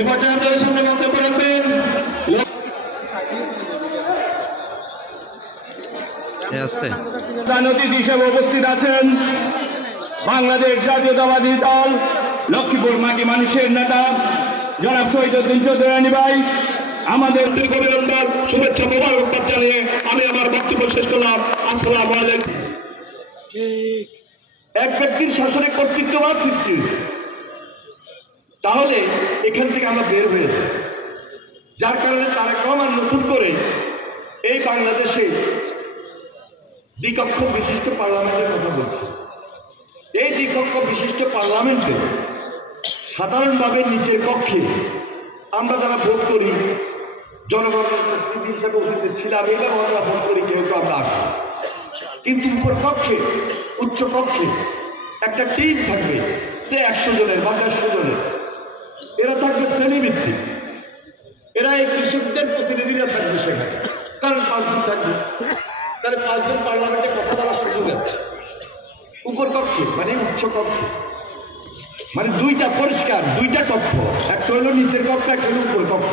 এই পর্যায়ে আপনাদের সামনে বক্তব্য রাখবেন প্রধান অতিথি হিসেবে উপস্থিত আছেন বাংলাদেশ জাতীয়তাবাদী দল লক্ষ্মীপুর মাটি মানুষের নেতা জনাব শহীদউদ্দিন চৌধুরী ভাই। আমাদের দীর্ঘ অভিনন্দন শুভেচ্ছা মোবারকবাদ জানিয়ে আমি আমার বক্তব্য শেষ করলাম। আসসালামু আলাইকুম। এক ব্যক্তির শাসনে কর্তৃত্ববাদ সৃষ্টি, তাহলে এখান থেকে আমরা বের হয়ে যাই। যার কারণে তারেক রহমান নতুন করে এই বাংলাদেশে দ্বিকক্ষ বিশিষ্ট পার্লামেন্টের কথা বলছে। এই দ্বিকক্ষ বিশিষ্ট পার্লামেন্টে সাধারণভাবে নিচের কক্ষে আমরা যারা ভোট করি, জনগণের প্রতিনিধি হিসাবে অতীতে ছিলাম, এইভাবে আমরা ভোট করি, যেহেতু আমরা আসি। কিন্তু উপর কক্ষে, উচ্চ কক্ষে একটা টিম থাকবে, সে 100 জনের বা 150 জনের। এরা থাকবে শ্রেণীভিত্তিক, এরা এই কৃষকদের প্রতিনিধিরা থাকবে সেখানে, কারণ 5 জন থাকবে, তাহলে 5 জন পার্লামেন্টে কথা বলার সুযোগ আছে। উপর কক্ষে মানে উচ্চ কক্ষে, মানে দুইটা পরিষ্কার, দুইটা কক্ষ, একটা হলো নিচের কক্ষ, একটা হলো উপর কক্ষ।